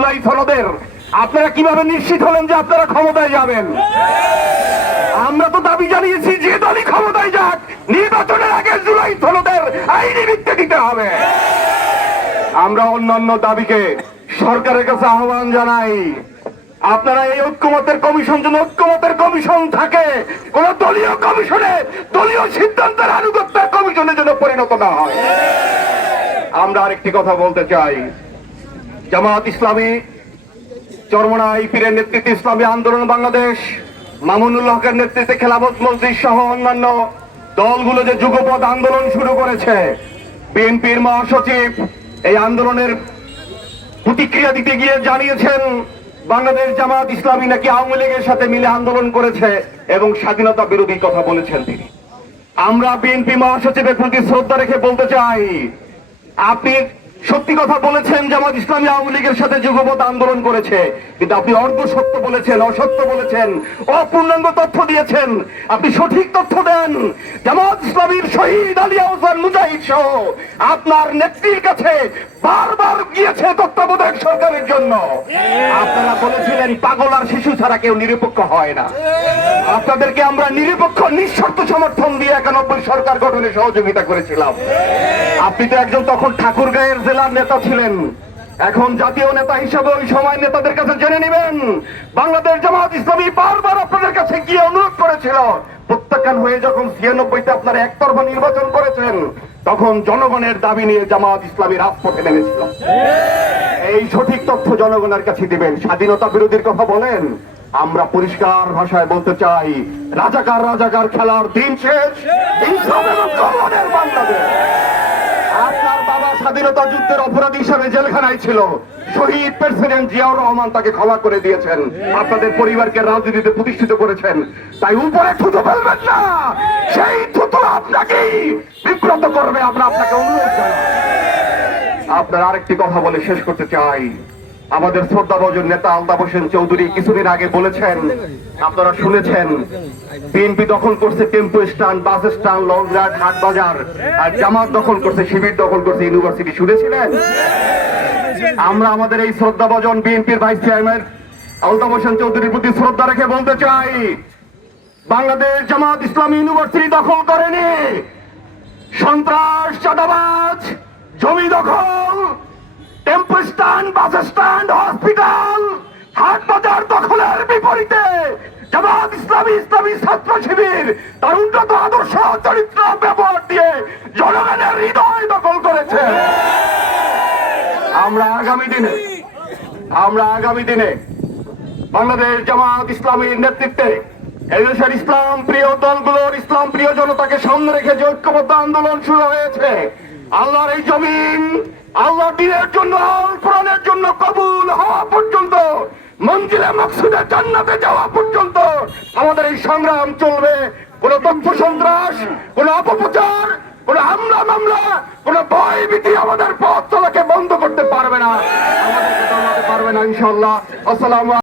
জুলাই সনদের আপনারা কীভাবে নিশ্চিত হলেন যে আপনারা ক্ষমতায় যাবেন? আমরা তো দাবি জানিয়েছি, যে দলই ক্ষমতায় যাক, নির্বাচনের আগে জুলাই সনদের আইনি ভিত্তি দিতে হবে। আমরা অন্যান্য দাবিকে সরকারের কাছে আহ্বান জানাই। আপনারা এই ঐক্যমতের কমিশন যেন ঐক্যমতের কমিশন থাকে, কোন দলীয় কমিশনে, দলীয় সিদ্ধান্তের আনুগত্যের কমিশনে যেন পরিণত না হয়। আমরা আরেকটি কথা বলতে চাই। জামাত ইসলামী, চরমনাই পীরের নেতৃত্বে ইসলামী আন্দোলন বাংলাদেশ মামুনুল হকের নেতৃত্বে খেলাফত মসজিদ সহ অন্যান্য দলগুলো যে যুগপথ আন্দোলন শুরু করেছে, বিএনপির মহাসচিব এই আন্দোলনের প্রতিক্রিয়া দিতে গিয়ে জানিয়েছেন, বাংলাদেশ জামাত ইসলামী নাকি আওয়ামী লীগের সাথে মিলে আন্দোলন করেছে এবং স্বাধীনতা বিরোধী কথা বলেছেন তিনি। আমরা বিএনপি মহাসচিবের প্রতি শ্রদ্ধা রেখে বলতে চাই, আপনি সত্যি কথা বলেছেন জামাত ইসলামী আওয়ামী লীগের সাথে যুগপথ আন্দোলন করেছে। কিন্তু আপনি অর্ধ সত্য বলেছেন, অসত্য বলেছেন, অপূর্ণাঙ্গ তথ্য দিয়েছেন। আপনি সঠিক তথ্য দেন। জামাত ইসলামীর শহীদ আলী আহসান মুজাহিদ সহ আপনার নেত্রীর কাছে বারবার গিয়েছে তত্ত্বাবধায়ক সরকারের জন্য। আপনারা বলেছিলেন পাগল আর শিশু ছাড়া কেউ নিরপেক্ষ হয় না। আপনাদেরকে আমরা নিরপেক্ষ নিঃশর্ত সমর্থন দিয়ে একানব্বই সরকার গঠনে সহযোগিতা করেছিলাম। আপনি তো একজন তখন ঠাকুরগাঁয়ের জেলার নেতা ছিলেন। এখন জাতীয় নেতা হিসাবে ওই সময় নেতাদের কাছে জেনে নেবেন বাংলাদেশ জামাত ইসলামী বারবার আপনাদের কাছে গিয়ে অনুরোধ করেছিল। প্রত্যাখ্যান হয়ে যখন ছিয়ানব্বইতে আপনারা একতরফা নির্বাচন করেছেন তখন জনগণের দাবি নিয়ে জামাত ইসলামী রাজপথে নেমেছিল। এই সঠিক তথ্য জনগণের কাছে দিবেন। স্বাধীনতা বিরোধীর কথা বলেন। আমরা পরিষ্কার ভাষায় বলতে চাই, রাজাকার রাজাকার খেলার দিন শেষ। স্বাধীনতা যুদ্ধের অপরাধী হিসাবে জেলখানায় ছিল। শহীদ প্রেসিডেন্ট জিয়াউর রহমান তাকে ক্ষমা করে দিয়েছেন। আপনাদের পরিবারকে রাজনীতিতে প্রতিষ্ঠিত করেছেন। তাই উপরে থুতু ফেলবেন না! সেই থুতু আপনাকেই বিব্রত করবে। আমরা আপনাকে অনুরোধ জানাই। আপনার আরেকটি কথা বলে শেষ করতে চাই। আমাদের শ্রদ্ধাভজন নেতা আলতাফ হোসেন চৌধুরী কিছুদিন আগে বলেছেন, আপনারা শুনেছেন বিএনপি দখল করছে tempo stand, bus stand Longghat হাট বাজার, আর জামাত দখল করছে, শিবির দখল করছে, ইউনিভার্সিটি শুনেছিলেন? আমরা আমাদের এই শ্রদ্ধাভজন বিএনপির ভাইস চেয়ারম্যান আলতাফ হোসেন চৌধুরীর প্রতি শ্রদ্ধা রেখে বলতে চাই, বাংলাদেশ জামাত ইসলামী ইউনিভার্সিটি দখল করেনি। সন্ত্রাস, চাঁদাবাজ, জমি দখল। টেম্পো বাস স্ট্যান্ড হসপিটাল হাট বাজার দখলের বিপরীতে জামাত ইসলামী ইসলামী ছাত্র শিবির তার উন্নত আদর্শ চরিত্র ব্যবহার দিয়ে জনগণের হৃদয় দখল করেছে। আমরা আগামী দিনে, আমরা আগামী দিনে বাংলাদেশ জামাত ইসলামীর নেতৃত্বে এদেশের ইসলাম প্রিয় দলগুলোর ইসলাম প্রিয় জনতাকে সামনে রেখে যে ঐক্যবদ্ধ আন্দোলন শুরু হয়েছে, আল্লাহর এই জমিন আল্লাহ দিনের জন্য কোরআনের জন্য কবুল হওয়া পর্যন্ত, মঞ্জিলে মকসুদে জান্নাতে যাওয়া পর্যন্ত আমাদের এই সংগ্রাম চলবে। কোন তথ্য সন্ত্রাস, কোন অপপ্রচার, কোন হামলা মামলা, কোন ভয় ভীতি আমাদের পথ চলাকে বন্ধ করতে পারবে না। আমাদের পারবে না ইনশাল্লাহ আসসালাম